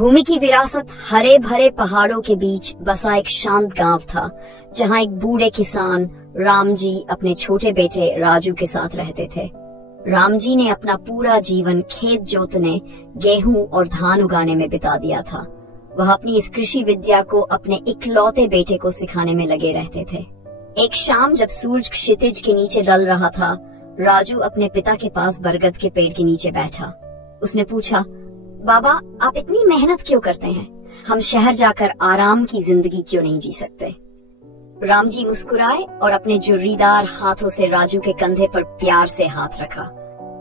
भूमि की विरासत हरे भरे पहाड़ों के बीच बसा एक शांत गांव था, जहां एक बूढ़े किसान राम जी अपने छोटे बेटे राजू के साथ रहते थे। राम जी ने अपना पूरा जीवन खेत जोतने, गेहूं और धान उगाने में बिता दिया था। वह अपनी इस कृषि विद्या को अपने इकलौते बेटे को सिखाने में लगे रहते थे। एक शाम जब सूरज क्षितिज के नीचे ढल रहा था, राजू अपने पिता के पास बरगद के पेड़ के नीचे बैठा। उसने पूछा, बाबा, आप इतनी मेहनत क्यों करते हैं? हम शहर जाकर आराम की जिंदगी क्यों नहीं जी सकते? राम जी मुस्कुराए और अपने जुर्रीदार हाथों से राजू के कंधे पर प्यार से हाथ रखा।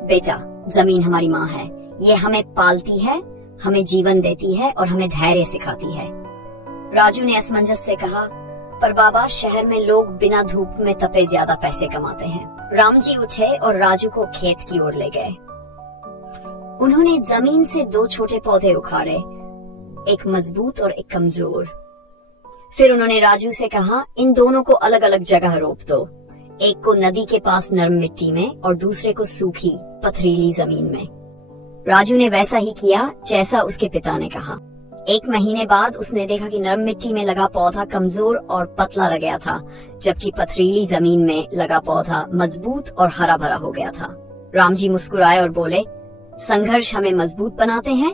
बेटा, जमीन हमारी माँ है। ये हमें पालती है, हमें जीवन देती है और हमें धैर्य सिखाती है। राजू ने असमंजस से कहा, पर बाबा, शहर में लोग बिना धूप में तपे ज्यादा पैसे कमाते हैं। राम जी उठे और राजू को खेत की ओर ले गए। उन्होंने जमीन से दो छोटे पौधे उखाड़े, एक मजबूत और एक कमजोर। फिर उन्होंने राजू से कहा, इन दोनों को अलग अलग जगह रोप दो। एक को नदी के पास नरम मिट्टी में और दूसरे को सूखी पथरीली जमीन में। राजू ने वैसा ही किया जैसा उसके पिता ने कहा। 1 महीने बाद उसने देखा कि नरम मिट्टी में लगा पौधा कमजोर और पतला रह गया था, जबकि पथरीली जमीन में लगा पौधा मजबूत और हरा भरा हो गया था। राम जी मुस्कुराए और बोले, संघर्ष हमें मजबूत बनाते हैं।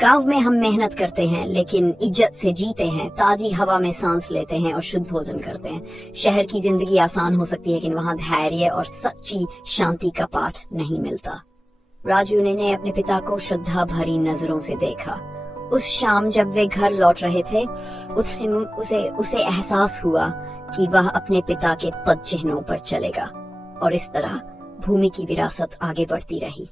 गांव में हम मेहनत करते हैं, लेकिन इज्जत से जीते हैं, ताजी हवा में सांस लेते हैं और शुद्ध भोजन करते हैं। शहर की जिंदगी आसान हो सकती है, लेकिन वहाँ धैर्य और सच्ची शांति का पाठ नहीं मिलता। राजू ने अपने पिता को श्रद्धा भरी नजरों से देखा। उस शाम जब वे घर लौट रहे थे, उसे एहसास हुआ कि वह अपने पिता के पद चिन्हों पर चलेगा, और इस तरह भूमि की विरासत आगे बढ़ती रही।